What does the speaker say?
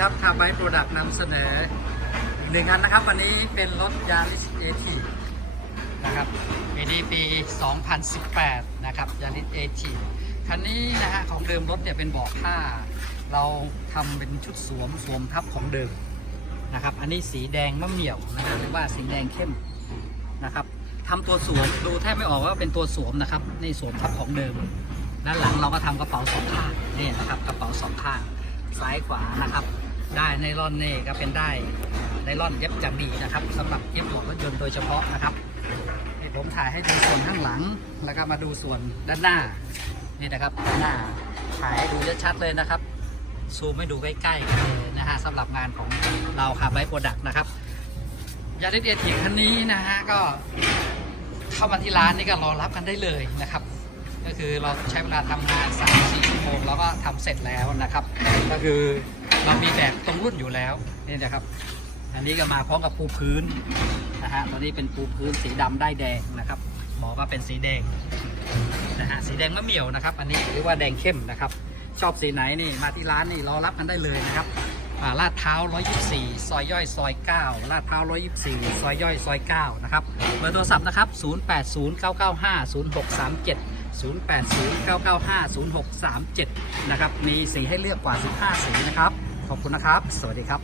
ครับคาร์ไบโปรดักต์นำเสนอหนึ่งอันนะครับ วันนี้เป็นรถยาริสเอทีนะครับปีนี้ปี 2018 นะครับยาริสเอทีคันนี้นะฮะของเดิมรถเนี่ยเป็นเบาะผ้า เราทำเป็นชุดสวมสวมทับของเดิมนะครับ อันนี้สีแดงมะเหมี่ยวนะครับหรือว่าสีแดงเข้มนะครับทำตัวสวมดูแทบไม่ออกว่าเป็นตัวสวมนะครับนี่สวมทับของเดิมด้านหลังเราก็ทำกระเป๋าสองข้างนี่นะครับกระเป๋าสองข้าง ซ้ายขวานะครับได้ไนลอนนี่ก็เป็นได้ไนลอนเย็บอย่างดีนะครับสำหรับเย็บหัวรถยนต์โดยเฉพาะนะครับนี่ผมถ่ายให้ดูส่วนข้างหลังแล้วก็มาดูส่วนด้านหน้านี่นะครับด้านหน้าถ่ายให้ดูชัดๆเลยนะครับซูมให้ดูใกล้ๆกันเลยนะฮะสำหรับงานของเราคาร์ไบโปรดักต์นะครับยาริสเอทีคันนี้นะฮะก็เข้ามาที่ร้านนี่ก็รอรับกันได้เลยนะครับ ก็คือเราใช้เวลาทำงาน3-4ชั่วโมงแล้วก็ ทำเสร็จแล้วนะครับ ก็คือเรามีแบบตรงรุ่นอยู่แล้วนี่นะครับ อันนี้ก็มาพร้อมกับปูพื้นนะฮะตัวนี้เป็นปูพื้นสีดำได้แดงนะครับ หมอก็เป็นสีแดงนะฮะสีแดงมะเหมี่ยวนะครับ อันนี้หรือว่าแดงเข้มนะครับ ชอบสีไหนนี่มาที่ร้านนี่รอรับกันได้เลยนะครับลาดเท้า 124 ซอยย่อย ซอย 9 ลาดเท้า 124 ซอยย่อย ซอย 9 นะครับ เบอร์โทรศัพท์นะครับ 0809950637 0809950637 นะครับ มีสีให้เลือกกว่า 15 สีนะครับ ขอบคุณนะครับ สวัสดีครับ